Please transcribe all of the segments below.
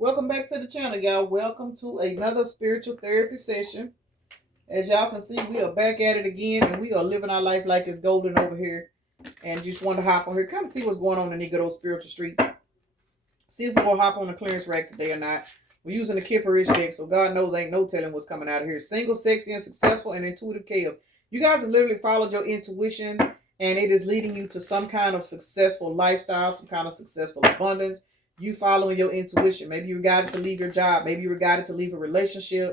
Welcome back to the channel, y'all. Welcome to another spiritual therapy session. As y'all can see, we are back at it again, and we are living our life like it's golden over here. And just want to hop on here, kind of see what's going on in the good old spiritual streets. See if we're going to hop on the clearance rack today or not. We're using the Kipperish deck, so God knows ain't no telling what's coming out of here. Single, sexy, and successful, and intuitive chaos. You guys have literally followed your intuition, and it is leading you to some kind of successful lifestyle, some kind of successful abundance. You following your intuition. Maybe you were guided to leave your job. Maybe you were guided to leave a relationship.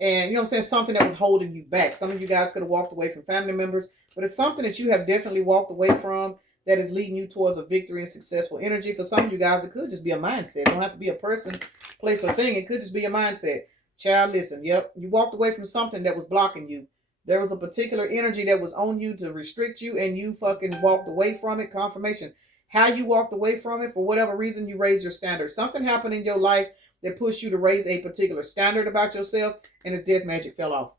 And you know what I'm saying? Something that was holding you back. Some of you guys could have walked away from family members, but it's something that you have definitely walked away from that is leading you towards a victory and successful energy. For some of you guys, it could just be a mindset. It don't have to be a person, place, or thing. It could just be a mindset. Child, listen. Yep. You walked away from something that was blocking you. There was a particular energy that was on you to restrict you, and you fucking walked away from it. Confirmation. How you walked away from it, for whatever reason, you raised your standards. Something happened in your life that pushed you to raise a particular standard about yourself, and its death magic fell off.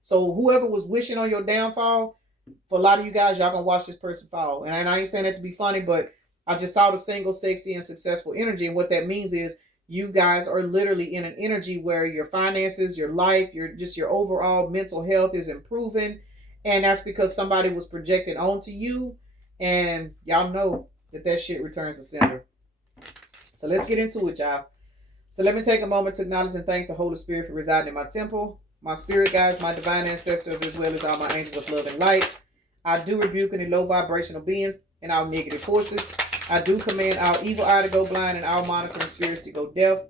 So whoever was wishing on your downfall, for a lot of you guys, y'all gonna watch this person fall. And I ain't saying that to be funny, but I just saw the single, sexy, and successful energy. And what that means is you guys are literally in an energy where your finances, your life, your overall mental health is improving. And that's because somebody was projected onto you. And y'all know that shit returns to sender. So let's get into it, y'all. So let me take a moment to acknowledge and thank the Holy Spirit for residing in my temple, my spirit guides, my divine ancestors, as well as all my angels of love and light. I do rebuke any low vibrational beings and all negative forces. I do command all evil eye to go blind and all monitoring spirits to go deaf.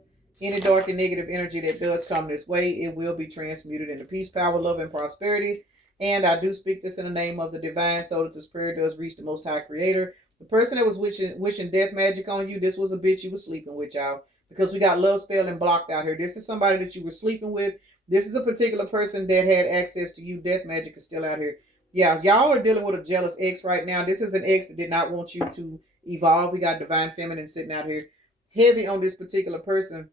Any dark and negative energy that does come this way, it will be transmuted into peace, power, love, and prosperity. And I do speak this in the name of the divine so that the spirit does reach the most high creator. The person that was wishing death magic on you, this was a bitch you was sleeping with, y'all. Because we got love spell and blocked out here. This is somebody that you were sleeping with. This is a particular person that had access to you. Death magic is still out here. Yeah, y'all are dealing with a jealous ex right now. This is an ex that did not want you to evolve. We got divine feminine sitting out here heavy on this particular person,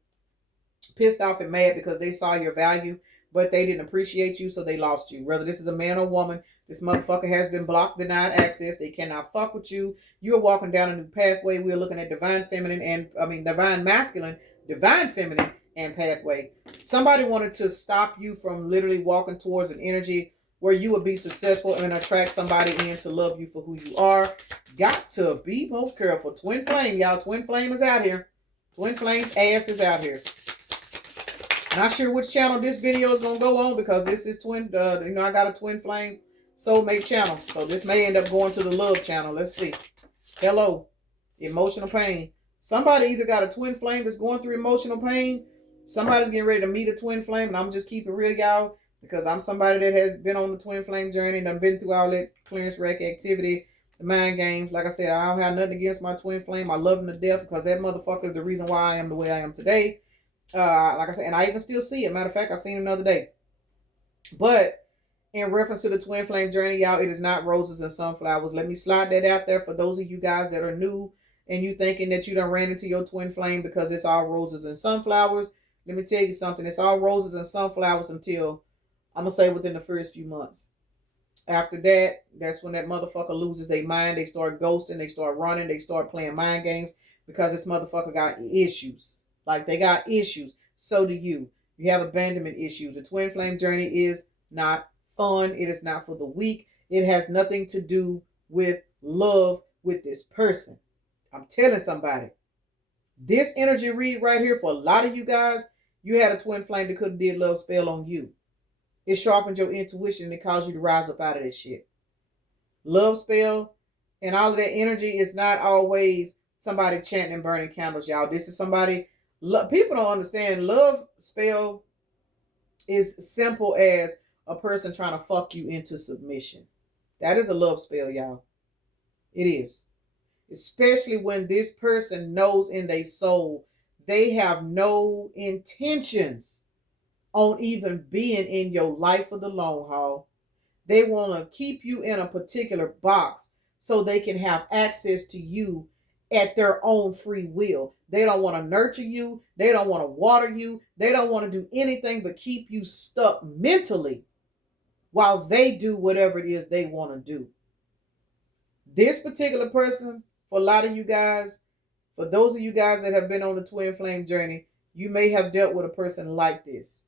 pissed off and mad because they saw your value, but they didn't appreciate you, so they lost you. Whether this is a man or woman, this motherfucker has been blocked, denied access. They cannot fuck with you. You're walking down a new pathway. We're looking at divine feminine and divine masculine, divine feminine, and pathway. Somebody wanted to stop you from literally walking towards an energy where you would be successful and attract somebody in to love you for who you are. Got to be most careful. Twin flame, y'all. Twin flame is out here. Twin flame's ass is out here. Not sure which channel this video is gonna go on because this is twin. I got a twin flame soulmate channel, so this may end up going to the love channel. Let's see. Hello, emotional pain. Somebody either got a twin flame that's going through emotional pain. Somebody's getting ready to meet a twin flame, and I'm just keeping it real, y'all, because I'm somebody that has been on the twin flame journey and I've been through all that clearance rack activity, the mind games. Like I said, I don't have nothing against my twin flame. I love him to death because that motherfucker is the reason why I am the way I am today. Like I said, and I even still see it. Matter of fact, I seen him the other day. But in reference to the twin flame journey, y'all, it is not roses and sunflowers. Let me slide that out there for those of you guys that are new and you thinking that you done ran into your twin flame because it's all roses and sunflowers. Let me tell you something. It's all roses and sunflowers until, I'm going to say, within the first few months. After that, that's when that motherfucker loses their mind. They start ghosting. They start running. They start playing mind games because this motherfucker got issues. Like, they got issues. So do you. You have abandonment issues. The twin flame journey is not fun. It is not for the weak. It has nothing to do with love with this person. I'm telling somebody. This energy read right here for a lot of you guys, you had a twin flame that could have did love spell on you. It sharpened your intuition and it caused you to rise up out of this shit. Love spell and all of that energy is not always somebody chanting and burning candles, y'all. This is somebody. People don't understand. Love spell is simple as a person trying to fuck you into submission. That is a love spell, y'all. It is. Especially when this person knows in their soul they have no intentions on even being in your life for the long haul. They want to keep you in a particular box so they can have access to you at their own free will. They don't want to nurture you. They don't want to water you. They don't want to do anything but keep you stuck mentally while they do whatever it is they want to do. This particular person, for a lot of you guys, for those of you guys that have been on the twin flame journey, you may have dealt with a person like this.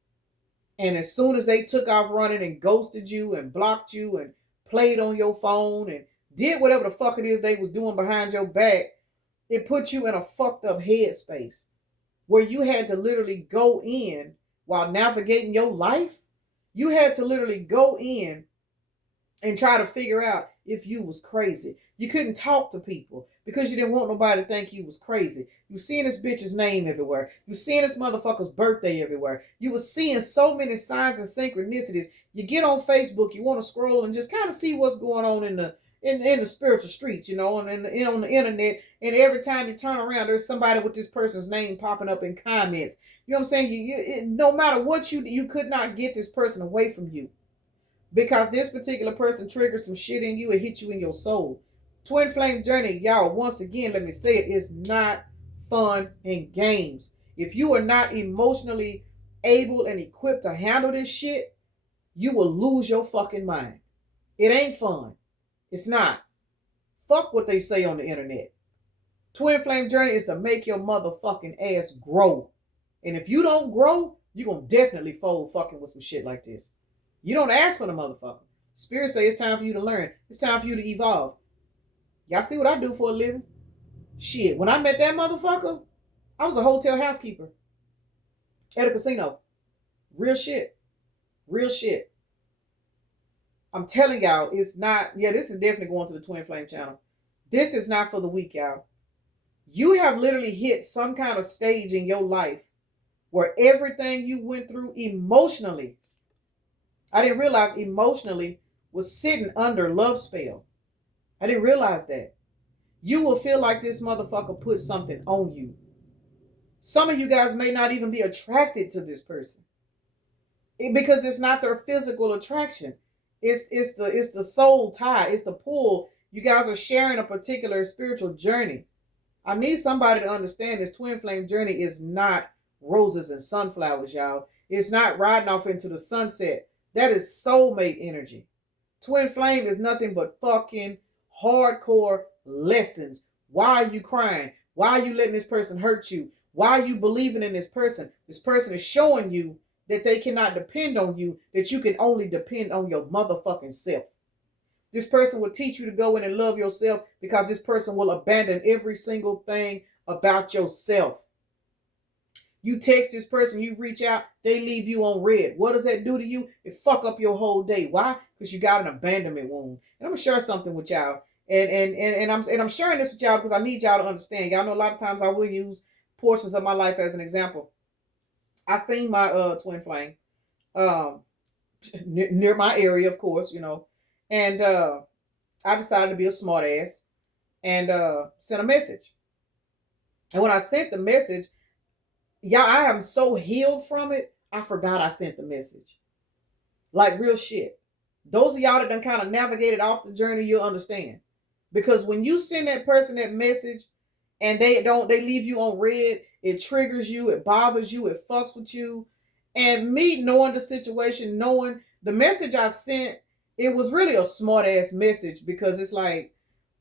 And as soon as they took off running and ghosted you and blocked you and played on your phone and did whatever the fuck it is they was doing behind your back, it put you in a fucked up headspace where you had to literally go in while navigating your life. You had to literally go in and try to figure out if you was crazy. You couldn't talk to people because you didn't want nobody to think you was crazy. You seeing this bitch's name everywhere. You seeing this motherfucker's birthday everywhere. You was seeing so many signs and synchronicities. You get on Facebook, you want to scroll and just kind of see what's going on in the spiritual streets, and on the internet. And every time you turn around, there's somebody with this person's name popping up in comments. You know what I'm saying? No matter what you could not get this person away from you. Because this particular person triggered some shit in you and hit you in your soul. Twin flame journey, y'all, once again, let me say it, is not fun and games. If you are not emotionally able and equipped to handle this shit, you will lose your fucking mind. It ain't fun. It's not. Fuck what they say on the internet. Twin flame journey is to make your motherfucking ass grow. And if you don't grow, you're going to definitely fold fucking with some shit like this. You don't ask for the motherfucker. Spirit say it's time for you to learn. It's time for you to evolve. Y'all see what I do for a living? Shit, when I met that motherfucker, I was a hotel housekeeper at a casino. Real shit. Real shit. I'm telling y'all, it's not, this is definitely going to the Twin Flame channel. This is not for the weak, y'all. You have literally hit some kind of stage in your life where everything you went through emotionally, I didn't realize emotionally, was sitting under love spell. I didn't realize that. You will feel like this motherfucker put something on you. Some of you guys may not even be attracted to this person because it's not their physical attraction. It's the soul tie. It's the pull. You guys are sharing a particular spiritual journey. I need somebody to understand this twin flame journey is not roses and sunflowers, y'all. It's not riding off into the sunset. That is soulmate energy. Twin flame is nothing but fucking hardcore lessons. Why are you crying? Why are you letting this person hurt you? Why are you believing in this person? This person is showing you that they cannot depend on you, that you can only depend on your motherfucking self. This person will teach you to go in and love yourself because this person will abandon every single thing about yourself. You text this person, you reach out, they leave you on red. What does that do to you? It fuck up your whole day. Why? Because you got an abandonment wound. And I'm gonna share something with y'all. And I'm sharing this with y'all because I need y'all to understand. Y'all know a lot of times I will use portions of my life as an example. I seen my twin flame near my area, of course, and I decided to be a smart ass and sent a message. And when I sent the message, I am so healed from it, I forgot I sent the message. Like real shit. Those of y'all that done kind of navigated off the journey, you'll understand. Because when you send that person that message and they leave you on red, it triggers you, it bothers you, it fucks with you. And me knowing the situation, knowing the message I sent, it was really a smart ass message because it's like,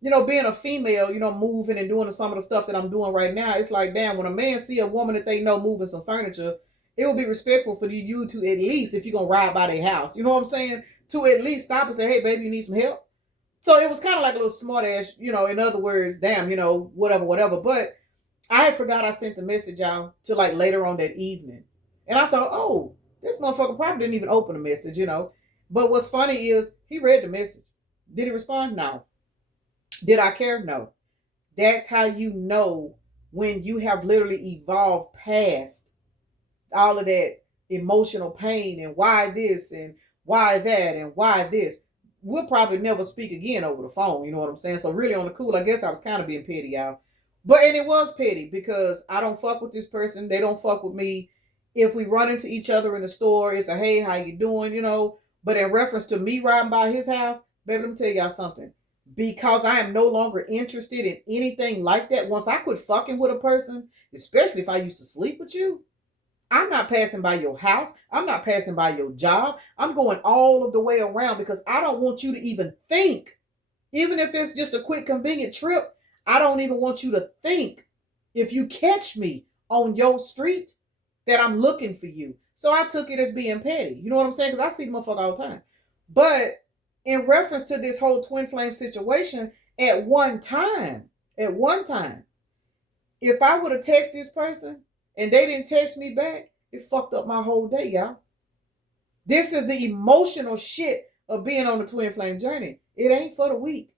being a female, moving and doing some of the stuff that I'm doing right now, it's like, damn, when a man see a woman that they know moving some furniture, it will be respectful for you to at least, if you're going to ride by their house, you know what I'm saying? To at least stop and say, hey, baby, you need some help? So it was kind of like a little smart ass, in other words, damn, whatever. But I forgot I sent the message out to like later on that evening. And I thought, oh, this motherfucker probably didn't even open the message, But what's funny is he read the message. Did he respond? No. Did I care? No. That's how you know when you have literally evolved past all of that emotional pain and why this and why that and why this. We'll probably never speak again over the phone, you know what I'm saying? So really on the cool, I guess I was kind of being petty, y'all. And it was petty because I don't fuck with this person. They don't fuck with me. If we run into each other in the store, it's a, hey, how you doing, But in reference to me riding by his house, baby, let me tell y'all something. Because I am no longer interested in anything like that. Once I quit fucking with a person, especially if I used to sleep with you, I'm not passing by your house. I'm not passing by your job. I'm going all of the way around because I don't want you to even think. Even if it's just a quick, convenient trip, I don't even want you to think. If you catch me on your street, that I'm looking for you. So I took it as being petty. You know what I'm saying? Because I see the motherfucker all the time. But in reference to this whole twin flame situation, at one time, if I would have texted this person and they didn't text me back, it fucked up my whole day, y'all. This is the emotional shit of being on the twin flame journey. It ain't for the weak.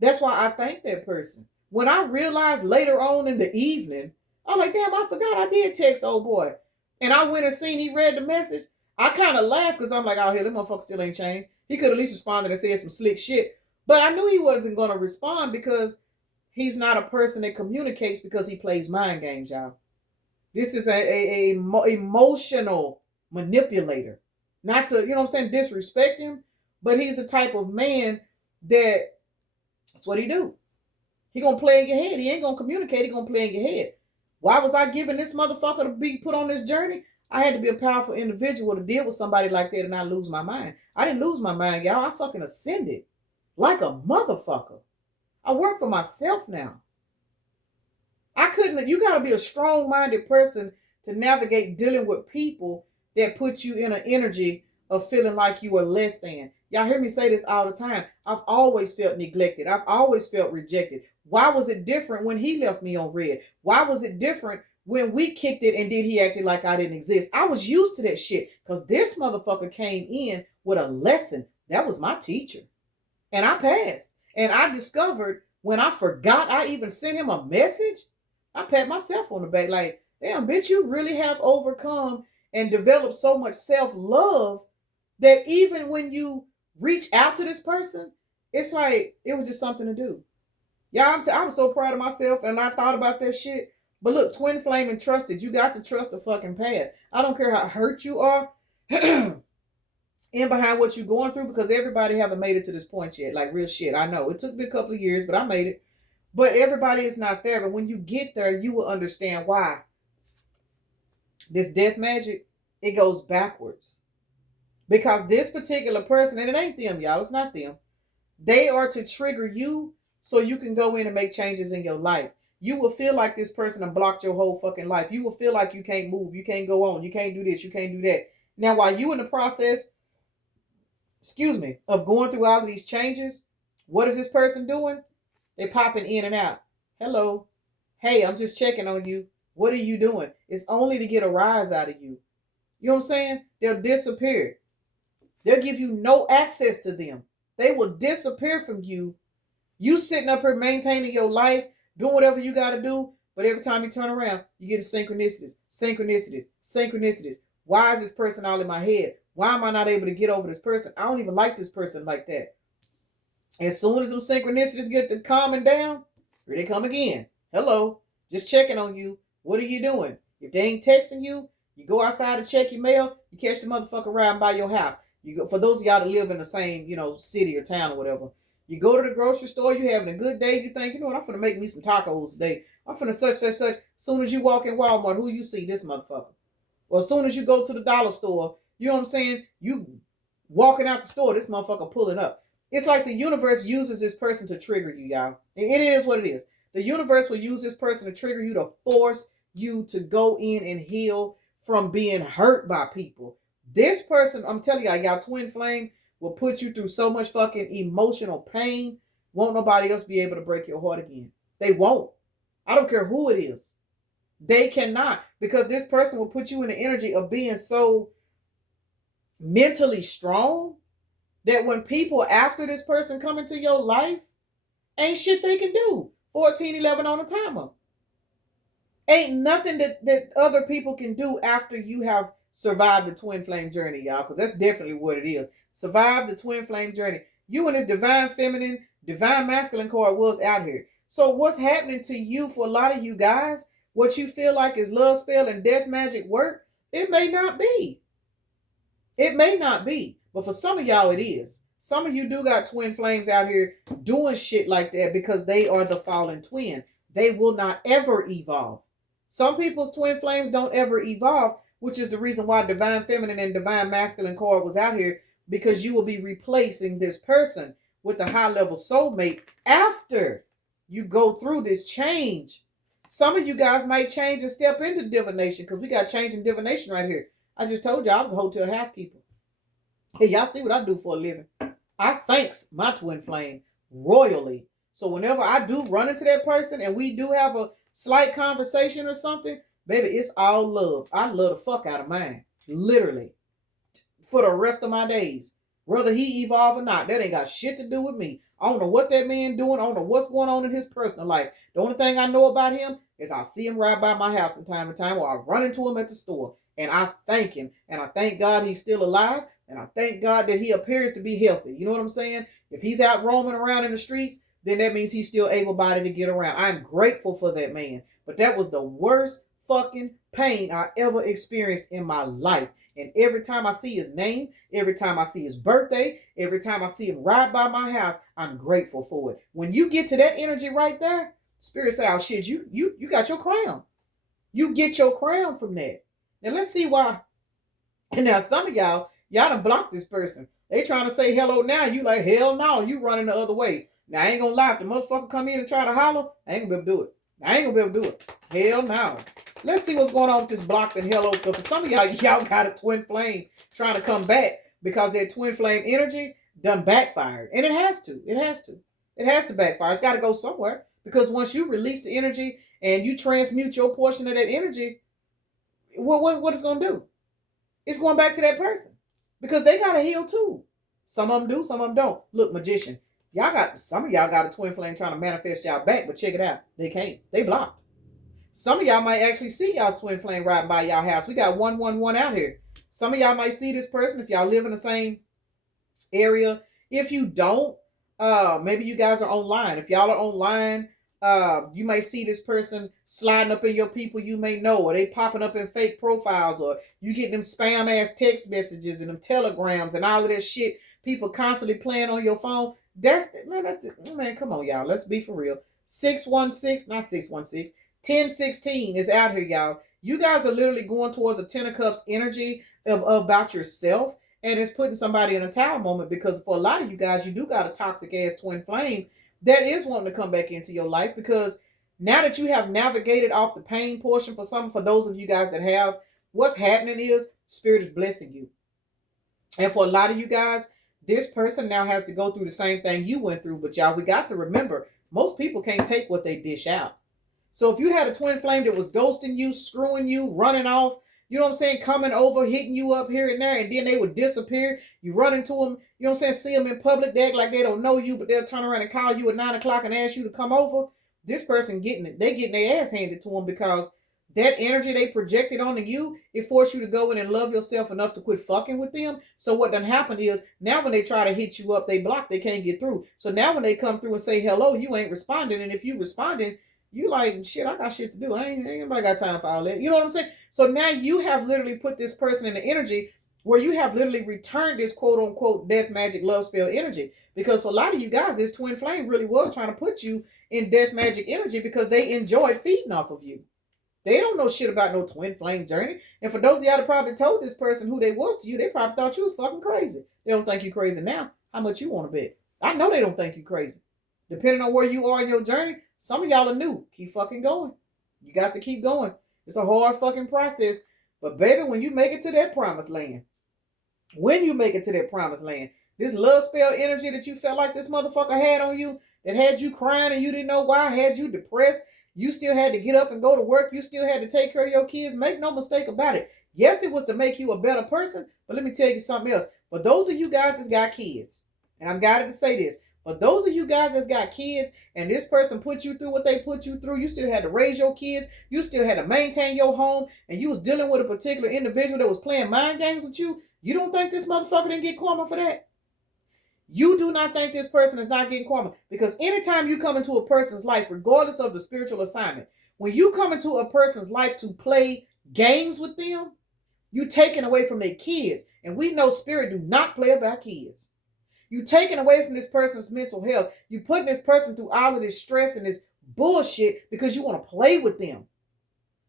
That's why I thank that person. When I realized later on in the evening, I'm like, damn, I forgot I did text old boy. And I went and seen he read the message. I kind of laughed because I'm like, oh, hell, that motherfucker still ain't changed. He could at least responded and said some slick shit. But I knew he wasn't going to respond because he's not a person that communicates because he plays mind games, y'all. This is a emotional manipulator. Not to, you know what I'm saying, disrespect him, but he's the type of man that's what he do. He gonna play in your head. He ain't gonna communicate. He gonna play in your head. Why was I giving this motherfucker to be put on this journey? I had to be a powerful individual to deal with somebody like that and not lose my mind. I didn't lose my mind, y'all. I fucking ascended like a motherfucker. I work for myself now. I couldn't, you gotta be a strong-minded person to navigate dealing with people that put you in an energy of feeling like you are less than. Y'all hear me say this all the time. I've always felt neglected. I've always felt rejected. Why was it different when he left me on red? Why was it different when we kicked it and then he acted like I didn't exist? I was used to that shit because this motherfucker came in with a lesson. That was my teacher. And I passed. And I discovered when I forgot I even sent him a message, I pat myself on the back like, damn, bitch, you really have overcome and developed so much self-love that even when you reach out to this person, it's like it was just something to do. Yeah, I was so proud of myself and I thought about that shit. But look, twin flame and trusted. You got to trust the fucking path. I don't care how hurt you are in behind what you're going through because everybody haven't made it to this point yet. Like real shit. I know. It took me a couple of years, but I made it. But everybody is not there. But when you get there, you will understand why. This death magic, it goes backwards. Because this particular person, and it ain't them, y'all. It's not them. They are to trigger you so you can go in and make changes in your life. You will feel like this person has blocked your whole fucking life. You will feel like you can't move. You can't go on. You can't do this. You can't do that. Now, while you in the process, of going through all of these changes, what is this person doing? They popping in and out. Hello. Hey, I'm just checking on you. What are you doing? It's only to get a rise out of you. You know what I'm saying? They'll disappear. They'll give you no access to them. They will disappear from you. You sitting up here maintaining your life, doing whatever you got to do, but every time you turn around, you get a synchronicities. Why is this person all in my head? Why am I not able to get over this person? I don't even like this person like that. As soon as them synchronicities get to calming down, here they come again. Hello, just checking on you. What are you doing? If they ain't texting you, you go outside to check your mail, you catch the motherfucker riding by your house. You go, for those of y'all that live in the same, city or town or whatever. You go to the grocery store, you having a good day, you think, you know what, I'm finna make me some tacos today. I'm finna such. As soon as you walk in Walmart, who you see? This motherfucker. Or as soon as you go to the dollar store, you know what I'm saying? You walking out the store, this motherfucker pulling up. It's like the universe uses this person to trigger you, y'all. And it is what it is. The universe will use this person to trigger you, to force you to go in and heal from being hurt by people. This person, I'm telling y'all, twin flame will put you through so much fucking emotional pain. Won't nobody else be able to break your heart again. They won't. I don't care who it is. They cannot, because this person will put you in the energy of being so mentally strong that when people after this person come into your life, ain't shit they can do. 1411 on the timer. Ain't nothing that other people can do after you have survived the twin flame journey, y'all, because that's definitely what it is. Survive the twin flame journey. You and this divine feminine, divine masculine card was out here. So what's happening to you, for a lot of you guys, what you feel like is love spell and death magic work, it may not be. It may not be. But for some of y'all, it is. Some of you do got twin flames out here doing shit like that because they are the fallen twin. They will not ever evolve. Some people's twin flames don't ever evolve, which is the reason why divine feminine and divine masculine card was out here, because you will be replacing this person with a high level soulmate after you go through this change. Some of you guys might change and step into divination because we got change in divination right here. I just told you I was a hotel housekeeper. Hey, y'all see what I do for a living. I thanks my twin flame royally. So whenever I do run into that person and we do have a slight conversation or something, baby, it's all love. I love the fuck out of mine. Literally. For the rest of my days. Whether he evolve or not, that ain't got shit to do with me. I don't know what that man doing. I don't know what's going on in his personal life. The only thing I know about him is I see him ride by my house from time to time, or I run into him at the store. And I thank him. And I thank God he's still alive. And I thank God that he appears to be healthy. You know what I'm saying? If he's out roaming around in the streets, then that means he's still able-bodied to get around. I'm grateful for that man. But that was the worst fucking pain I ever experienced in my life. And every time I see his name, every time I see his birthday, every time I see him ride by my house, I'm grateful for it. When you get to that energy right there, Spirit say, oh shit, you got your crown. You get your crown from that. Now let's see why. And now some of y'all done blocked this person. They trying to say hello now. You like, hell no, you running the other way. Now I ain't gonna lie, if the motherfucker come in and try to holler, I ain't gonna be able to do it. I ain't gonna be able to do it. Hell no. Let's see what's going on with this blocked and hello. Because for some of y'all got a twin flame trying to come back because their twin flame energy done backfired. And it has to. It has to. It has to backfire. It's got to go somewhere. Because once you release the energy and you transmute your portion of that energy, what it's going to do? It's going back to that person. Because they got to heal too. Some of them do, some of them don't. Look, magician. Some of y'all got a twin flame trying to manifest y'all back, but check it out. They can't. They blocked. Some of y'all might actually see y'all's twin flame riding by y'all house. We got 111 out here. Some of y'all might see this person if y'all live in the same area. If you don't, maybe you guys are online. If y'all are online, you may see this person sliding up in your people you may know, or they popping up in fake profiles, or you get them spam ass text messages and them telegrams and all of that shit. People constantly playing on your phone. Man, come on, y'all. Let's be for real. 616, not 616. 1016 is out here, y'all. You guys are literally going towards a Ten of Cups energy about yourself, and it's putting somebody in a tower moment, because for a lot of you guys, you do got a toxic ass twin flame that is wanting to come back into your life, because now that you have navigated off the pain portion for those of you guys that have, what's happening is Spirit is blessing you. And for a lot of you guys, this person now has to go through the same thing you went through. But y'all, we got to remember, most people can't take what they dish out. So if you had a twin flame that was ghosting you, screwing you, running off, you know what I'm saying, coming over, hitting you up here and there, and then they would disappear. You run into them, you know what I'm saying, see them in public, they act like they don't know you, but they'll turn around and call you at 9 o'clock and ask you to come over. This person getting their ass handed to them, because that energy they projected onto you, it forced you to go in and love yourself enough to quit fucking with them. So what done happened is, now when they try to hit you up, they block, they can't get through. So now when they come through and say hello, you ain't responding. And if you responding, you like, shit, I got shit to do. Ain't nobody got time for all that. You know what I'm saying? So now you have literally put this person in the energy where you have literally returned this quote unquote death magic love spell energy. Because for a lot of you guys, this twin flame really was trying to put you in death magic energy because they enjoyed feeding off of you. They don't know shit about no twin flame journey. And for those of y'all that probably told this person who they was to you, they probably thought you was fucking crazy. They don't think you crazy now. How much you want to bet? I know they don't think you crazy. Depending on where you are in your journey, some of y'all are new. Keep fucking going. You got to keep going. It's a hard fucking process. But baby, when you make it to that promised land, this love spell energy that you felt like this motherfucker had on you, that had you crying and you didn't know why, had you depressed, you still had to get up and go to work, you still had to take care of your kids, make no mistake about it. Yes, it was to make you a better person, but let me tell you something else. For those of you guys that's got kids, and I'm guided to say this, but those of you guys that's got kids and this person put you through what they put you through, you still had to raise your kids, you still had to maintain your home, and you was dealing with a particular individual that was playing mind games with you, you don't think this motherfucker didn't get karma for that? You do not think this person is not getting karma, because anytime you come into a person's life, regardless of the spiritual assignment, when you come into a person's life to play games with them, you taking away from their kids. And we know Spirit do not play about kids. You taking away from this person's mental health. You putting this person through all of this stress and this bullshit because you want to play with them.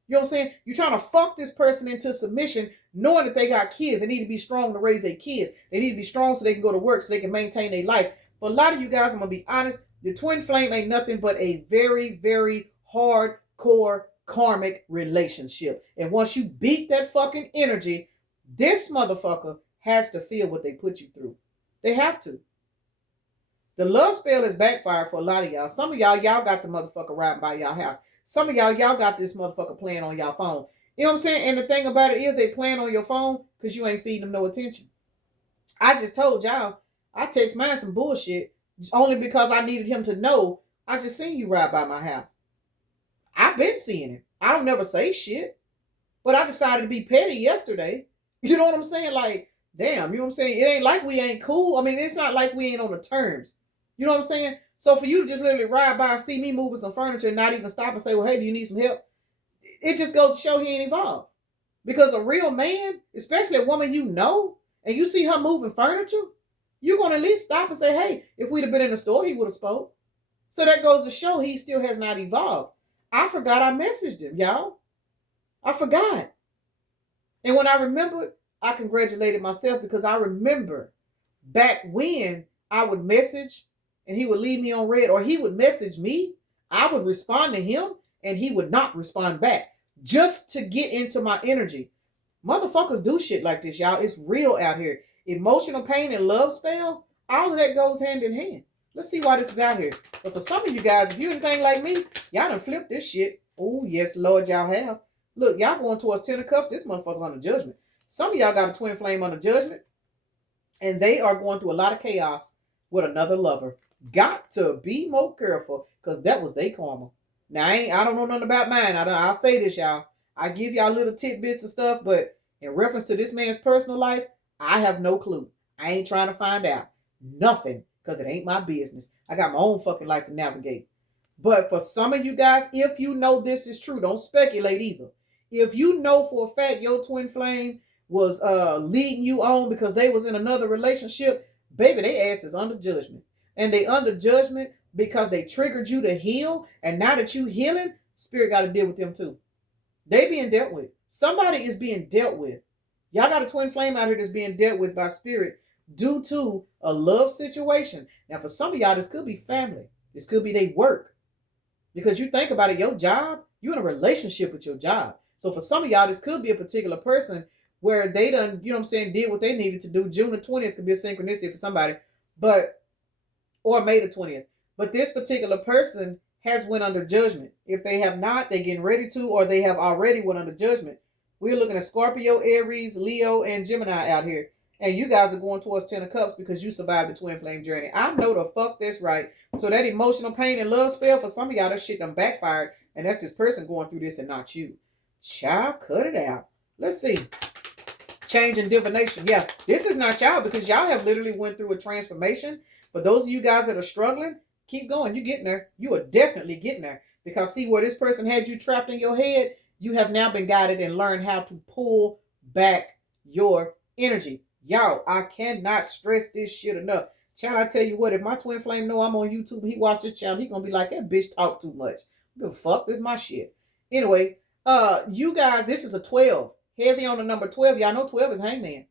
You know what I'm saying? You're trying to fuck this person into submission, knowing that they got kids. They need to be strong to raise their kids. They need to be strong so they can go to work, so they can maintain their life. But a lot of you guys, I'm going to be honest, the twin flame ain't nothing but a very, very hard hardcore karmic relationship. And once you beat that fucking energy, this motherfucker has to feel what they put you through. They have to. The love spell is backfired for a lot of y'all. Some of y'all got the motherfucker riding by y'all house. Some of y'all got this motherfucker playing on y'all phone. You know what I'm saying? And the thing about it is they playing on your phone because you ain't feeding them no attention. I just told y'all, I text mine some bullshit only because I needed him to know I just seen you ride by my house. I've been seeing it. I don't never say shit. But I decided to be petty yesterday. You know what I'm saying? Like, damn, you know what I'm saying? It ain't like we ain't cool. I mean, it's not like we ain't on the terms. You know what I'm saying? So for you to just literally ride by and see me moving some furniture and not even stop and say, well, hey, do you need some help? It just goes to show he ain't involved. Because a real man, especially a woman you know, and you see her moving furniture, you're going to at least stop and say, hey, if we'd have been in the store, he would have spoke. So that goes to show he still has not evolved. I forgot I messaged him, y'all. I forgot. And when I remembered, I congratulated myself because I remember back when I would message and he would leave me on red, or he would message me, I would respond to him and he would not respond back just to get into my energy. Motherfuckers do shit like this, y'all. It's real out here. Emotional pain and love spell, all of that goes hand in hand. Let's see why this is out here. But for some of you guys, if you anything like me, y'all done flipped this shit. Oh, yes, Lord, y'all have. Look, y'all going towards 10 of cups. This motherfucker under judgment. Some of y'all got a twin flame under judgment. And they are going through a lot of chaos with another lover. Got to be more careful because that was their karma. Now, I don't know nothing about mine. I'll say this, y'all. I give y'all little tidbits of stuff, but in reference to this man's personal life, I have no clue. I ain't trying to find out. Nothing, because it ain't my business. I got my own fucking life to navigate. But for some of you guys, if you know this is true, don't speculate either. If you know for a fact your twin flame was leading you on because they was in another relationship, baby, they ass is under judgment. And they under judgment because they triggered you to heal. And now that you healing, spirit got to deal with them too. They being dealt with. Somebody is being dealt with. Y'all got a twin flame out here that's being dealt with by spirit due to a love situation. Now, for some of y'all, this could be family. This could be their work. Because you think about it, your job, you're in a relationship with your job. So for some of y'all, this could be a particular person where they done, you know what I'm saying, did what they needed to do. June the 20th could be a synchronicity for somebody, or May the 20th. But this particular person has went under judgment. If they have not, they getting ready to, or they have already went under judgment. We're looking at Scorpio, Aries, Leo, and Gemini out here. And you guys are going towards 10 of cups because you survived the twin flame journey. I know the fuck that's right. So that emotional pain and love spell, for some of y'all, that shit done backfired. And that's this person going through this and not you. Child, cut it out. Let's see. Change and divination. Yeah, this is not y'all because y'all have literally went through a transformation. For those of you guys that are struggling, keep going. You getting there. You are definitely getting there. Because see where this person had you trapped in your head, you have now been guided and learned how to pull back your energy. Y'all, I cannot stress this shit enough. Child, I tell you what, if my twin flame know I'm on YouTube, he watch this channel, he gonna be like, that bitch talk too much. The fuck, this is my shit. Anyway, you guys, this is a 12. Heavy on the number 12. Y'all know 12 is hangman.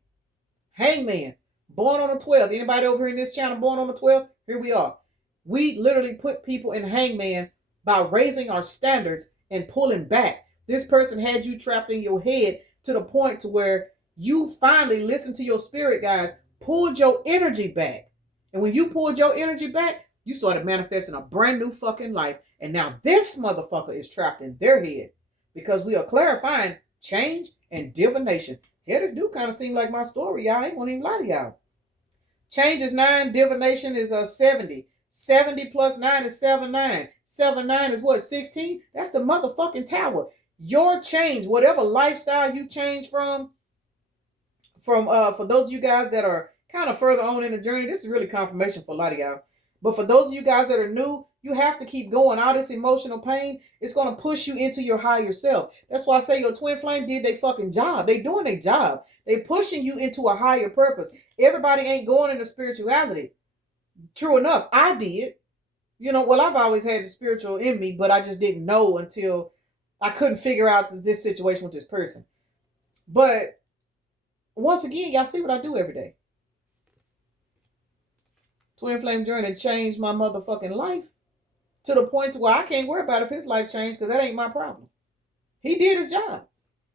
Hangman. Born on the 12th. Anybody over here in this channel born on the 12th? Here we are. We literally put people in hangman by raising our standards and pulling back. This person had you trapped in your head to the point to where you finally listened to your spirit guides, pulled your energy back. And when you pulled your energy back, you started manifesting a brand new fucking life. And now this motherfucker is trapped in their head because we are clarifying change and divination. Yeah, this do kind of seem like my story, y'all. I ain't gonna even lie to y'all. Change is 9, divination is 70. 70 plus 9 is 79. 79 is what, 16? That's the motherfucking tower. Your change, whatever lifestyle you change from for those of you guys that are kind of further on in the journey, this is really confirmation for a lot of y'all. But for those of you guys that are new, you have to keep going. All this emotional pain, it's going to push you into your higher self. That's why I say your twin flame did their fucking job. They doing their job. They pushing you into a higher purpose. Everybody ain't going into spirituality. True enough, I did. You know, well, I've always had the spiritual in me, but I just didn't know until I couldn't figure out this situation with this person. But once again, y'all see what I do every day. Twin flame journey changed my motherfucking life. To the point to where I can't worry about if his life changed because that ain't my problem. He did his job.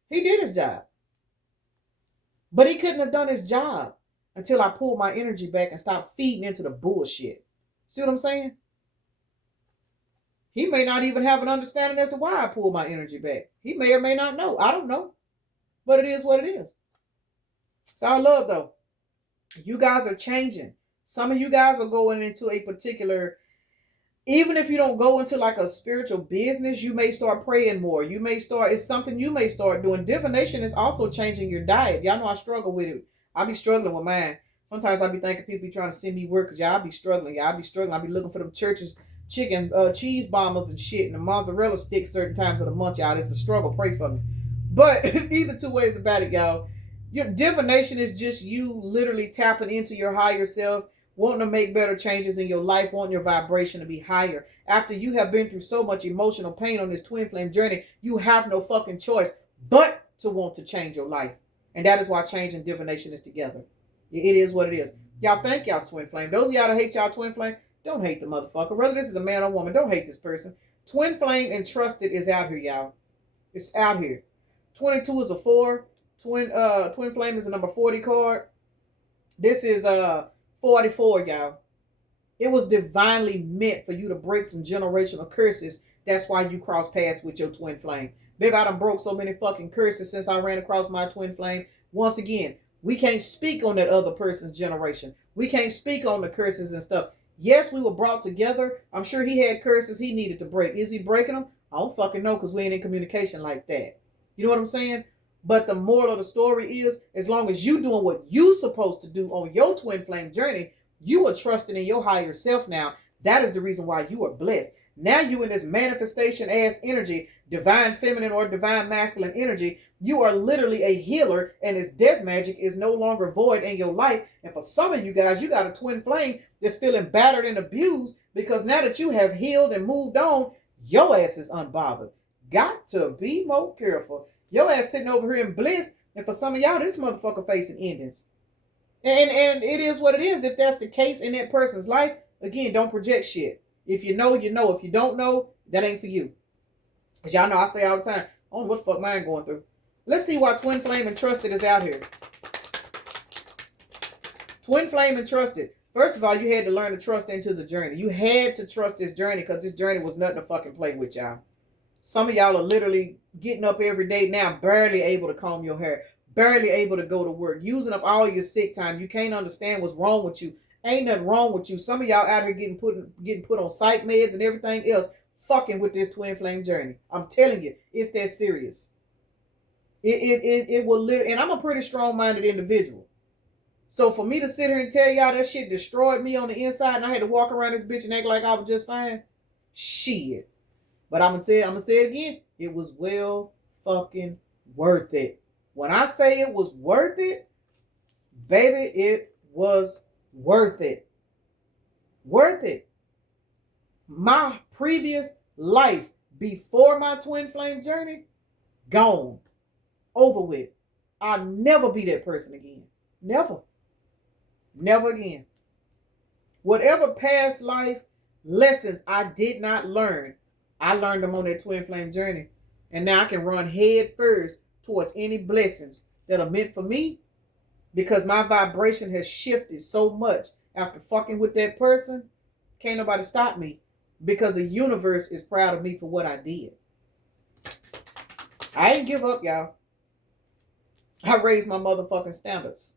He did his job. But he couldn't have done his job until I pulled my energy back and stopped feeding into the bullshit. See what I'm saying? He may not even have an understanding as to why I pulled my energy back. He may or may not know. I don't know. But it is what it is. It's our love, though. You guys are changing. Some of you guys are going into a particular, even if you don't go into like a spiritual business, you may start praying more. You may start, it's something you may start doing. Divination is also changing your diet. Y'all know I struggle with it. I be struggling with mine. Sometimes I be thinking people be trying to send me work because y'all be struggling. Y'all be struggling. I be looking for them churches, chicken, cheese bombers and shit, and the mozzarella sticks certain times of the month, y'all. It's a struggle. Pray for me. But either two ways about it, y'all. Your divination is just you literally tapping into your higher self, wanting to make better changes in your life, wanting your vibration to be higher. After you have been through so much emotional pain on this twin flame journey, you have no fucking choice but to want to change your life. And that is why change and divination is together. It is what it is. Y'all thank y'all's twin flame. Those of y'all that hate y'all twin flame, don't hate the motherfucker. Whether this is a man or woman, don't hate this person. Twin flame and trusted is out here, y'all. It's out here. 22 is a 4. Twin flame is a number 40 card. This is 44, y'all. It was divinely meant for you to break some generational curses. That's why you cross paths with your twin flame. Baby, I done broke so many fucking curses since I ran across my twin flame. Once again, we can't speak on that other person's generation. We can't speak on the curses and stuff. Yes, we were brought together. I'm sure he had curses he needed to break. Is he breaking them? I don't fucking know because we ain't in communication like that. You know what I'm saying? But the moral of the story is, as long as you doing what you supposed to do on your twin flame journey, you are trusting in your higher self now. That is the reason why you are blessed. Now you in this manifestation ass energy, divine feminine or divine masculine energy, you are literally a healer, and this death magic is no longer void in your life. And for some of you guys, you got a twin flame that's feeling battered and abused because now that you have healed and moved on, your ass is unbothered. Got to be more careful. Your ass sitting over here in bliss, and for some of y'all, this motherfucker facing endings. And it is what it is. If that's the case in that person's life, again, don't project shit. If you know, you know. If you don't know, that ain't for you. Because y'all know I say all the time, I don't know what the fuck mine going through. Let's see why twin flame and trusted is out here. Twin flame and trusted. First of all, you had to learn to trust into the journey. You had to trust this journey because this journey was nothing to fucking play with, y'all. Some of y'all are literally getting up every day now, barely able to comb your hair, barely able to go to work, using up all your sick time. You can't understand what's wrong with you. Ain't nothing wrong with you. Some of y'all out here getting put on psych meds and everything else, fucking with this twin flame journey. I'm telling you, it's that serious. It will literally, and I'm a pretty strong-minded individual. So for me to sit here and tell y'all that shit destroyed me on the inside and I had to walk around this bitch and act like I was just fine, shit. But I'm gonna say it again. It was well fucking worth it. When I say it was worth it, baby, it was worth it. Worth it. My previous life before my twin flame journey, gone. Over with. I'll never be that person again. Never. Never again. Whatever past life lessons I did not learn, I learned them on that twin flame journey. And now I can run head first towards any blessings that are meant for me because my vibration has shifted so much after fucking with that person. Can't nobody stop me because the universe is proud of me for what I did. I didn't give up, y'all. I raised my motherfucking standards.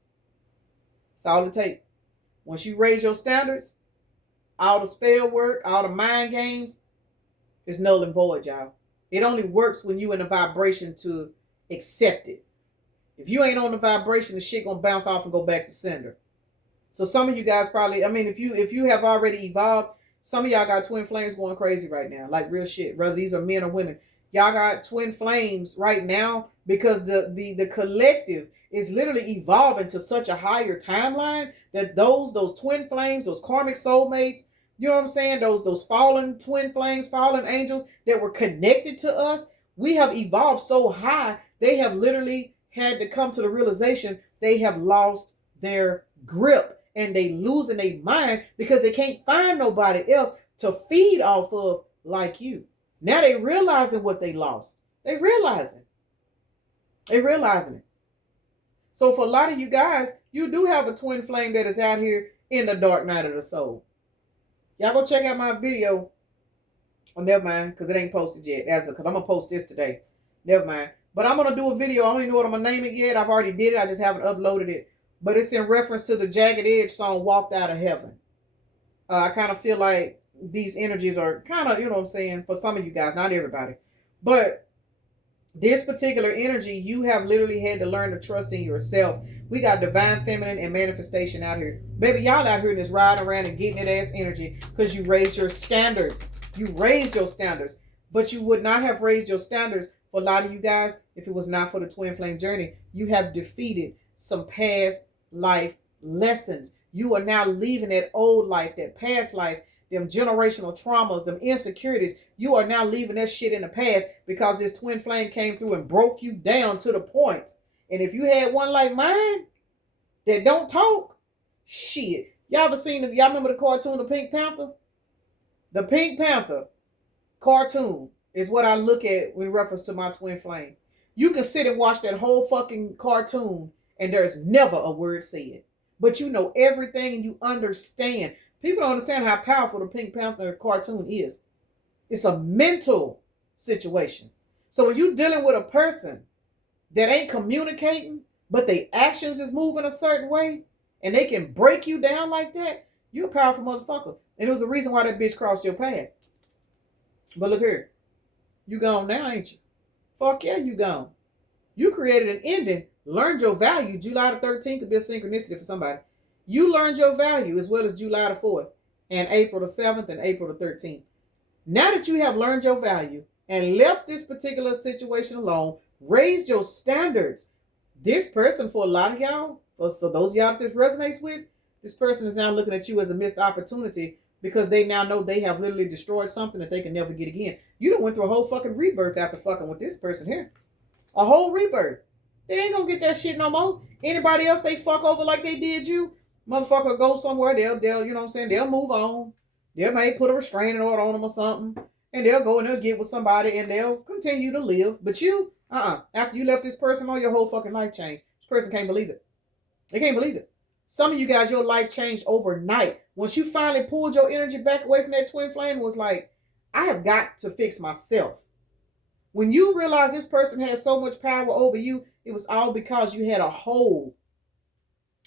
That's all it takes. Once you raise your standards, all the spell work, all the mind games, is null and void, y'all. It only works when you in a vibration to accept it. If you ain't on the vibration, the shit gonna bounce off and go back to sender. So some of you guys probably, I mean, if you have already evolved, some of y'all got twin flames going crazy right now, like real shit. Whether these are men or women, y'all got twin flames right now because the collective is literally evolving to such a higher timeline that those twin flames, those karmic soulmates, you know what I'm saying? Those fallen twin flames, fallen angels that were connected to us, we have evolved so high, they have literally had to come to the realization they have lost their grip and they losing their mind because they can't find nobody else to feed off of like you. Now they realizing what they lost. They realizing. They realizing it. So for a lot of you guys, you do have a twin flame that is out here in the dark night of the soul. Y'all go check out my video. Oh, never mind, because it ain't posted yet. Because I'm going to post this today. Never mind. But I'm going to do a video. I don't even know what I'm going to name it yet. I've already did it. I just haven't uploaded it. But it's in reference to the Jagged Edge song, Walked Out of Heaven. I kind of feel like these energies are kind of, you know what I'm saying, for some of you guys, not everybody. But this particular energy, you have literally had to learn to trust in yourself. We got divine feminine and manifestation out here. Baby, y'all out here in this riding around and getting that ass energy because you raised your standards. You raised your standards. But you would not have raised your standards for a lot of you guys if it was not for the twin flame journey. You have defeated some past life lessons. You are now leaving that old life, that past life, them generational traumas, them insecurities. You are now leaving that shit in the past because this twin flame came through and broke you down to the point. And if you had one like mine that don't talk, shit. Y'all ever seen, y'all remember the cartoon, The Pink Panther? The Pink Panther cartoon is what I look at in reference to my twin flame. You can sit and watch that whole fucking cartoon and there's never a word said. But you know everything and you understand. People don't understand how powerful the Pink Panther cartoon is. It's a mental situation. So when you're dealing with a person that ain't communicating, but their actions is moving a certain way, and they can break you down like that, you're a powerful motherfucker. And it was the reason why that bitch crossed your path. But look here. You gone now, ain't you? Fuck yeah, you gone. You created an ending, learned your value. July the 13th could be a synchronicity for somebody. You learned your value as well as July the 4th and April the 7th and April the 13th. Now that you have learned your value and left this particular situation alone, raised your standards, this person, for a lot of y'all, so those of y'all that this resonates with, this person is now looking at you as a missed opportunity because they now know they have literally destroyed something that they can never get again. You done went through a whole fucking rebirth after fucking with this person here. A whole rebirth. They ain't gonna get that shit no more. Anybody else they fuck over like they did you, motherfucker go somewhere, they'll, you know what I'm saying, they'll move on. They may put a restraining order on them or something. And they'll go and they'll get with somebody and they'll continue to live. But you, after you left this person on, your whole fucking life changed. This person can't believe it. They can't believe it. Some of you guys, your life changed overnight. Once you finally pulled your energy back away from that twin flame, was like, I have got to fix myself. When you realize this person had so much power over you, it was all because you had a hold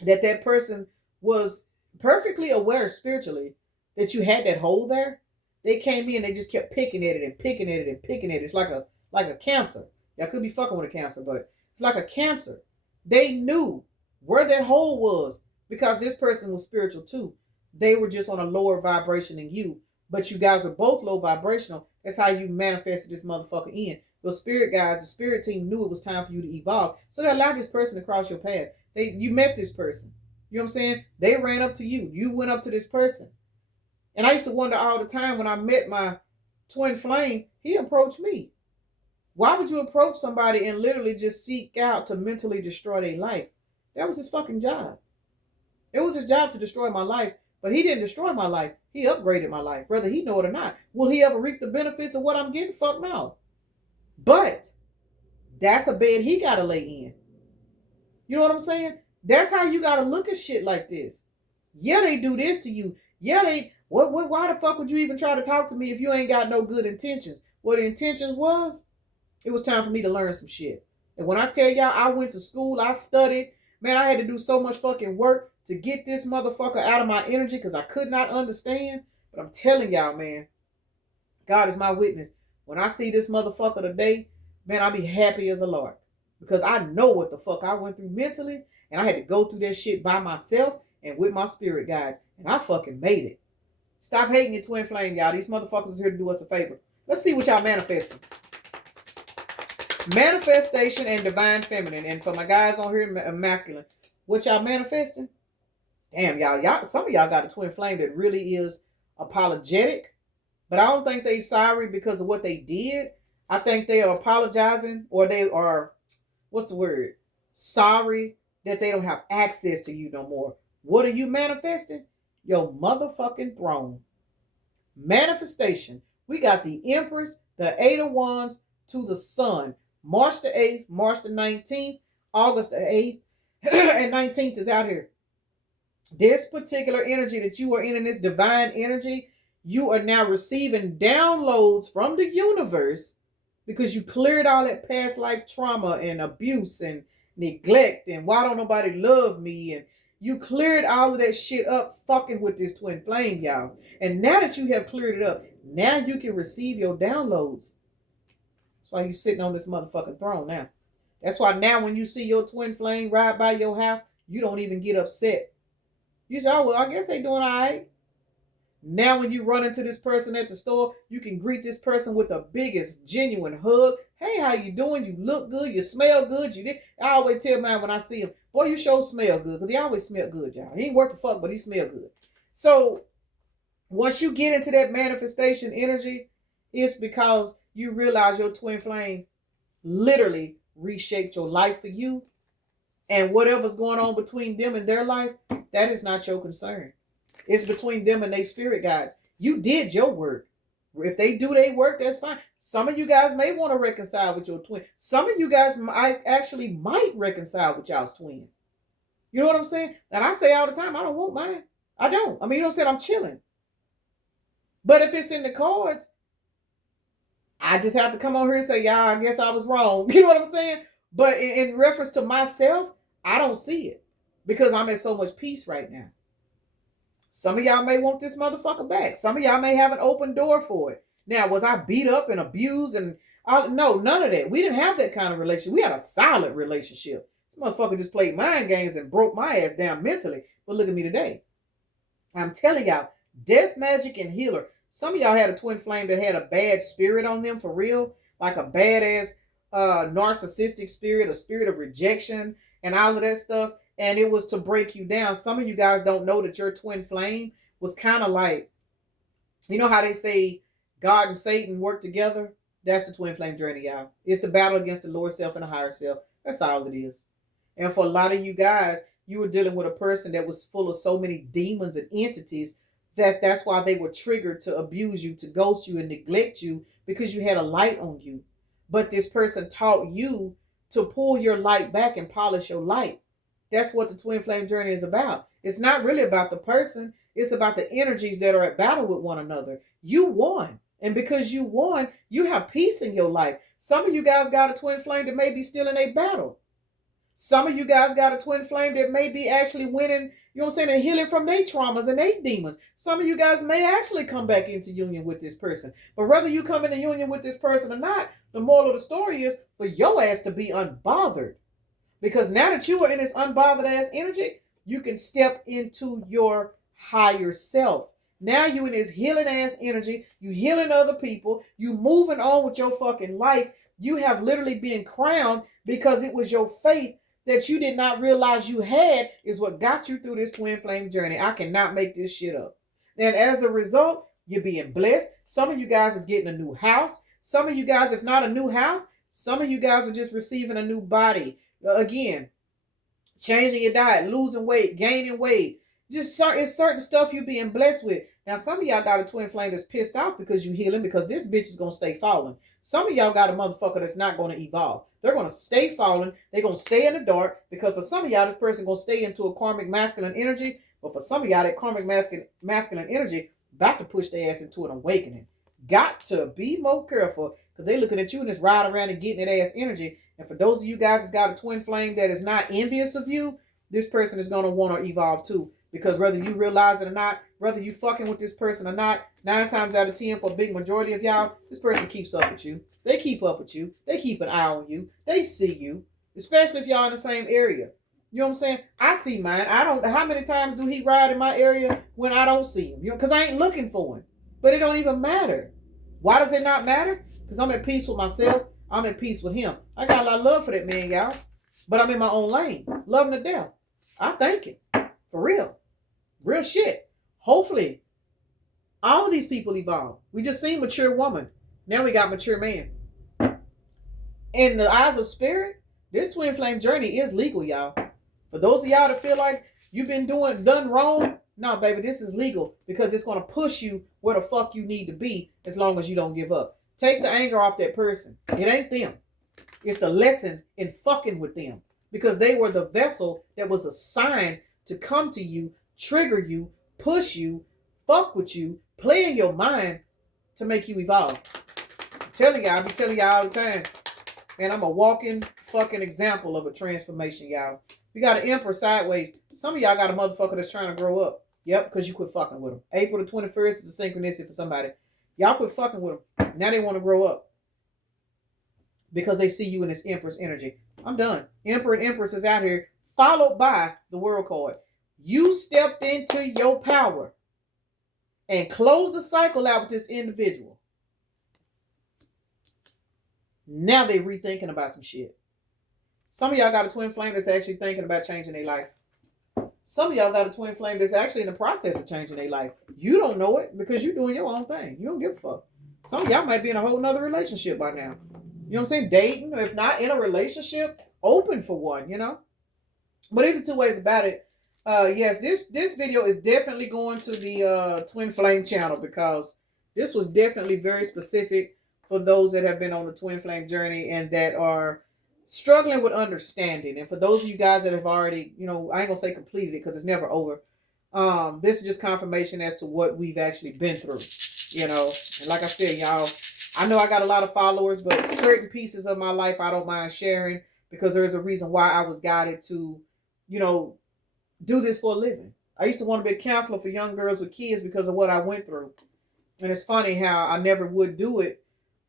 that person was perfectly aware spiritually that you had that hold there. They came in, they just kept picking at it and picking at it and picking at it. It's like a cancer. Y'all could be fucking with a cancer, but it's like a cancer. They knew where that hole was because this person was spiritual too. They were just on a lower vibration than you, but you guys were both low vibrational. That's how you manifested this motherfucker in. Your spirit guides, the spirit team knew it was time for you to evolve. So they allowed this person to cross your path. You met this person. You know what I'm saying? They ran up to you. You went up to this person. And I used to wonder all the time when I met my twin flame, he approached me. Why would you approach somebody and literally just seek out to mentally destroy their life? That was his fucking job. It was his job to destroy my life, but he didn't destroy my life. He upgraded my life, whether he know it or not. Will he ever reap the benefits of what I'm getting? Fuck no. But that's a bed he got to lay in. You know what I'm saying? That's how you got to look at shit like this. Yeah, they do this to you. Yeah, why the fuck would you even try to talk to me if you ain't got no good intentions? What the intentions was, it was time for me to learn some shit. And when I tell y'all I went to school, I studied, man, I had to do so much fucking work to get this motherfucker out of my energy because I could not understand. But I'm telling y'all, man, God is my witness. When I see this motherfucker today, man, I'll be happy as a lark. Because I know what the fuck I went through mentally. And I had to go through that shit by myself and with my spirit guides. And I fucking made it. Stop hating your twin flame, y'all. These motherfuckers is here to do us a favor. Let's see what y'all manifesting. Manifestation and divine feminine. And for my guys on here, masculine. What y'all manifesting? Damn, y'all. Some of y'all got a twin flame that really is apologetic. But I don't think they sorry because of what they did. I think they are apologizing, or they are, what's the word? Sorry that they don't have access to you no more. What are you manifesting? Your motherfucking throne. Manifestation. We got the Empress, the Eight of Wands to the Sun. March the 8th, March the 19th, August the 8th, and 19th is out here. This particular energy that you are in this divine energy, you are now receiving downloads from the universe because you cleared all that past life trauma and abuse and neglect and why don't nobody love me, and you cleared all of that shit up fucking with this twin flame, y'all. And now that you have cleared it up, now you can receive your downloads. That's why you sitting on this motherfucking throne now. That's why now when you see your twin flame ride by your house, you don't even get upset. You say, oh, well, I guess they doing all right. Now when you run into this person at the store, you can greet this person with the biggest genuine hug. Hey, how you doing? You look good. You smell good. You did. I always tell mine when I see him, boy, you sure smell good. Because he always smell good, y'all. He ain't worth the fuck, but he smell good. So once you get into that manifestation energy, it's because you realize your twin flame literally reshaped your life for you. And whatever's going on between them and their life, that is not your concern. It's between them and their spirit guides. You did your work. If they do their work, that's fine. Some of you guys may want to reconcile with your twin. Some of you guys might reconcile with y'all's twin. You know what I'm saying? And I say all the time, I don't want mine. I don't. I mean, you know what I'm saying? I'm chilling. But if it's in the cards, I just have to come on here and say, yeah, I guess I was wrong. You know what I'm saying? But in reference to myself, I don't see it because I'm at so much peace right now. Some of y'all may want this motherfucker back. Some of y'all may have an open door for it. Now, was I beat up and abused? And no, none of that. We didn't have that kind of relationship. We had a solid relationship. This motherfucker just played mind games and broke my ass down mentally. But look at me today. I'm telling y'all, death, magic, and healer. Some of y'all had a twin flame that had a bad spirit on them for real. Like a badass narcissistic spirit, a spirit of rejection, and all of that stuff. And it was to break you down. Some of you guys don't know that your twin flame was kind of like, you know how they say God and Satan work together? That's the twin flame journey, y'all. It's the battle against the lower self and the higher self. That's all it is. And for a lot of you guys, you were dealing with a person that was full of so many demons and entities that's why they were triggered to abuse you, to ghost you, and neglect you because you had a light on you. But this person taught you to pull your light back and polish your light. That's what the twin flame journey is about. It's not really about the person. It's about the energies that are at battle with one another. You won. And because you won, you have peace in your life. Some of you guys got a twin flame that may be still in a battle. Some of you guys got a twin flame that may be actually winning, you know what I'm saying, and healing from their traumas and their demons. Some of you guys may actually come back into union with this person. But whether you come into union with this person or not, the moral of the story is for your ass to be unbothered. Because now that you are in this unbothered ass energy, you can step into your higher self. Now you in this healing ass energy, you healing other people, you moving on with your fucking life. You have literally been crowned because it was your faith that you did not realize you had is what got you through this twin flame journey. I cannot make this shit up. And as a result, you're being blessed. Some of you guys is getting a new house. Some of you guys, if not a new house, some of you guys are just receiving a new body. Again, changing your diet, losing weight, gaining weight. Just it's certain stuff you're being blessed with. Now, some of y'all got a twin flame that's pissed off because you healing because this bitch is going to stay falling. Some of y'all got a motherfucker that's not going to evolve. They're going to stay falling. They're going to stay in the dark because for some of y'all, this person going to stay into a karmic masculine energy. But for some of y'all, that karmic masculine energy about to push their ass into an awakening. Got to be more careful because they looking at you and just ride around and getting that ass energy. And for those of you guys that's got a twin flame that is not envious of you, this person is going to want to evolve too. Because whether you realize it or not, whether you fucking with this person or not, 9 times out of 10 for a big majority of y'all, this person keeps up with you. They keep up with you. They keep an eye on you. They see you. Especially if y'all in the same area. You know what I'm saying? I see mine. I don't. How many times do he ride in my area when I don't see him? You know, because I ain't looking for him. But it don't even matter. Why does it not matter? Because I'm at peace with myself. I'm at peace with him. I got a lot of love for that man, y'all. But I'm in my own lane. Love him to death. I thank him. For real. Real shit. Hopefully, all of these people evolve. We just seen mature woman. Now we got mature man. In the eyes of spirit, this twin flame journey is legal, y'all. For those of y'all that feel like you've been done wrong, No, baby, this is legal because it's going to push you where the fuck you need to be as long as you don't give up. Take the anger off that person. It ain't them. It's the lesson in fucking with them because they were the vessel that was assigned to come to you, trigger you, push you, fuck with you, play in your mind to make you evolve. I'm telling y'all, I be telling y'all all the time. And I'm a walking fucking example of a transformation, y'all. We got an emperor sideways. Some of y'all got a motherfucker that's trying to grow up. Yep, because you quit fucking with them. April the 21st is a synchronicity for somebody. Y'all quit fucking with them. Now they want to grow up. Because they see you in this empress energy. I'm done. Emperor and empress is out here. Followed by the world card. You stepped into your power. And closed the cycle out with this individual. Now they rethinking about some shit. Some of y'all got a twin flame that's actually thinking about changing their life. Some of y'all got a twin flame that's actually in the process of changing their life. You don't know it because you're doing your own thing. You don't give a fuck. Some of y'all might be in a whole nother relationship by now. You know what I'm saying? Dating, if not in a relationship, open for one, you know? But either two ways about it, yes, this video is definitely going to the Twin Flame channel because this was definitely very specific for those that have been on the Twin Flame journey and that are struggling with understanding. And for those of you guys that have already, you know, I ain't gonna say completed it because it's never over. This is just confirmation as to what we've actually been through, you know. And like I said, y'all, I know I got a lot of followers, but certain pieces of my life I don't mind sharing because there's a reason why I was guided to, you know, do this for a living. I used to want to be a counselor for young girls with kids because of what I went through. And it's funny how I never would do it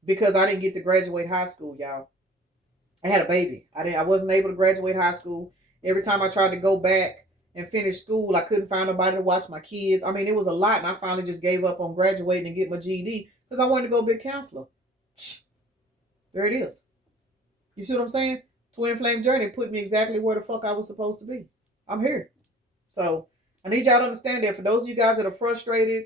because I didn't get to graduate high school, y'all. I had a baby. I wasn't able to graduate high school. Every time I tried to go back and finish school, I couldn't find nobody to watch my kids. I mean, it was a lot, and I finally just gave up on graduating and get my GED because I wanted to go be a counselor. There it is. You see what I'm saying? Twin Flame Journey put me exactly where the fuck I was supposed to be. I'm here. So I need y'all to understand that for those of you guys that are frustrated,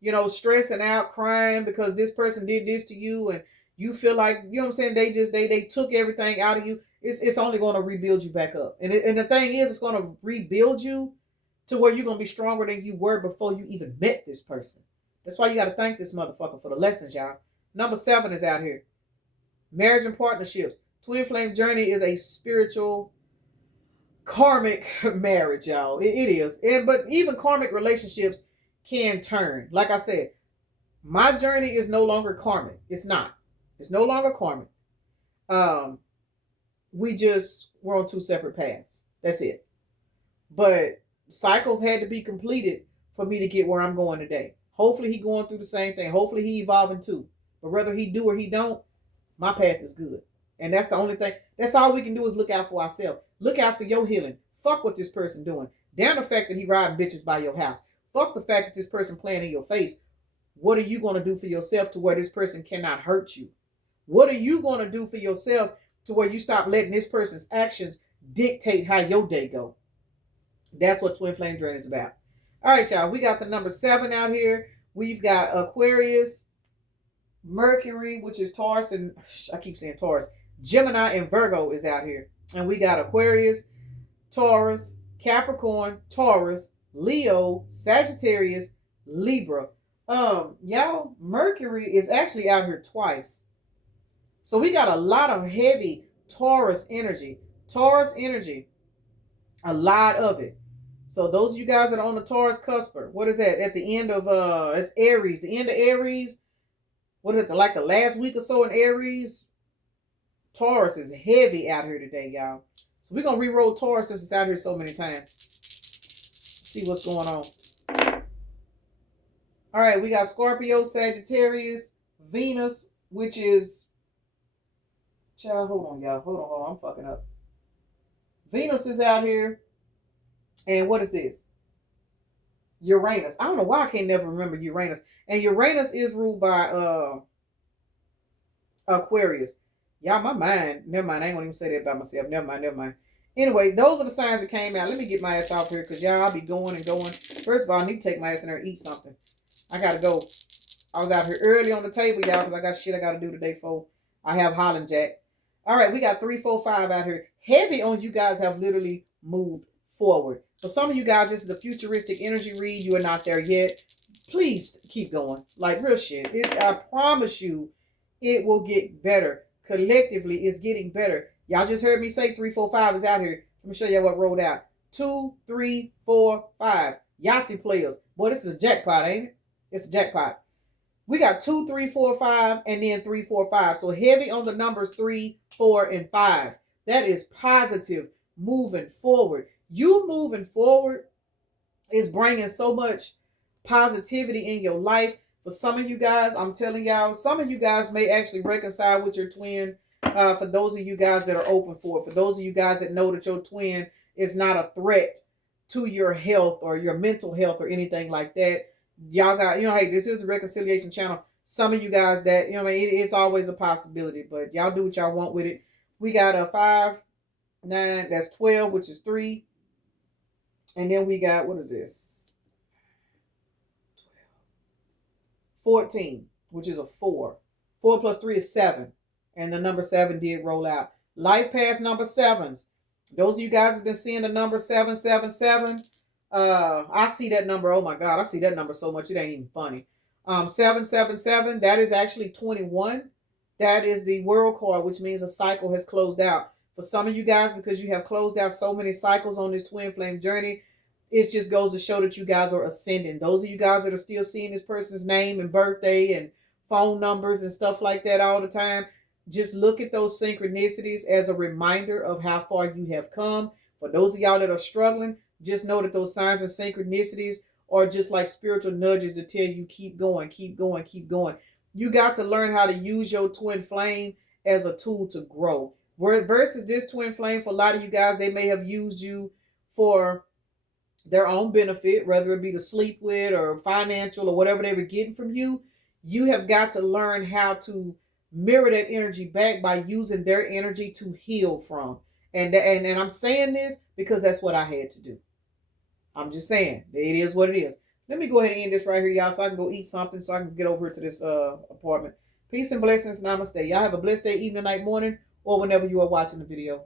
you know, stressing out, crying because this person did this to you and you feel like, you know what I'm saying, they took everything out of you. It's only going to rebuild you back up. And the thing is, it's going to rebuild you to where you're going to be stronger than you were before you even met this person. That's why you got to thank this motherfucker for the lessons, y'all. Number 7 is out here. Marriage and partnerships. Twin Flame Journey is a spiritual karmic marriage, y'all. It is. But even karmic relationships can turn. Like I said, my journey is no longer karmic. It's not. It's no longer karmic. We're on 2 separate paths. That's it. But cycles had to be completed for me to get where I'm going today. Hopefully he going through the same thing. Hopefully he evolving too. But whether he do or he don't, my path is good. And that's the only thing. That's all we can do is look out for ourselves. Look out for your healing. Fuck what this person doing. Damn the fact that he riding bitches by your house. Fuck the fact that this person playing in your face. What are you going to do for yourself to where this person cannot hurt you? What are you going to do for yourself to where you stop letting this person's actions dictate how your day go? That's what Twin Flame Journey is about. All right, y'all. We got the number 7 out here. We've got Aquarius, Mercury, which is Taurus, and I keep saying Taurus. Gemini and Virgo is out here. And we got Aquarius, Taurus, Capricorn, Taurus, Leo, Sagittarius, Libra. Y'all, Mercury is actually out here twice. So we got a lot of heavy Taurus energy. Taurus energy. A lot of it. So those of you guys that are on the Taurus cusp, what is that? At the end of it's Aries. The end of Aries. What is it? Like the last week or so in Aries? Taurus is heavy out here today, y'all. So we're gonna re-roll Taurus since it's out here so many times. See what's going on. All right, we got Scorpio, Sagittarius, Venus, which is, child, hold on, y'all. Hold on, I'm fucking up. Venus is out here. And what is this? Uranus. I don't know why I can't never remember Uranus. And Uranus is ruled by Aquarius. Y'all, my mind, never mind. I ain't gonna even say that about myself. Never mind. Anyway, those are the signs that came out. Let me get my ass out here because y'all, I'll be going and going. First of all, I need to take my ass in there and eat something. I gotta go. I was out here early on the table, y'all, because I got shit I gotta do today for. I have Holland Jack. All right, we got 3, 4, 5 out here. Heavy on you guys have literally moved forward. For some of you guys, this is a futuristic energy read. You are not there yet. Please keep going. Like real shit. I promise you, it will get better. Collectively, it's getting better. Y'all just heard me say 3, 4, 5 is out here. Let me show you what rolled out. 2, 3, 4, 5. Yahtzee players. Boy, this is a jackpot, ain't it? It's a jackpot. We got 2, 3, 4, 5, and then 3, 4, 5. So heavy on the numbers 3, 4, and 5. That is positive, moving forward. You moving forward is bringing so much positivity in your life. For some of you guys, I'm telling y'all, some of you guys may actually reconcile with your twin. For those of you guys that are open for it, for those of you guys that know that your twin is not a threat to your health or your mental health or anything like that, y'all got, hey, this is a reconciliation channel. Some of you guys that, it's always a possibility, but y'all do what y'all want with it. We got a 5, 9, that's 12, which is 3. And then we got, what is this? 14, which is a 4. 4 plus 3 is 7. And the number 7 did roll out. Life path number 7s. Those of you guys have been seeing the number 777. I see that number. Oh my God, I see that number so much it ain't even funny. 777. That is actually 21. That is the world card, which means a cycle has closed out. For some of you guys, because you have closed out so many cycles on this twin flame journey, it just goes to show that you guys are ascending. Those of you guys that are still seeing this person's name and birthday and phone numbers and stuff like that all the time, just look at those synchronicities as a reminder of how far you have come. For those of y'all that are struggling, just know that those signs and synchronicities are just like spiritual nudges to tell you keep going, keep going, keep going. You got to learn how to use your twin flame as a tool to grow. Versus this twin flame, for a lot of you guys, they may have used you for their own benefit, whether it be to sleep with or financial or whatever they were getting from you. You have got to learn how to mirror that energy back by using their energy to heal from. And I'm saying this because that's what I had to do. I'm just saying, it is what it is. Let me go ahead and end this right here, y'all, so I can go eat something, so I can get over to this apartment. Peace and blessings. Namaste. Y'all have a blessed day, evening, night, morning, or whenever you are watching the video.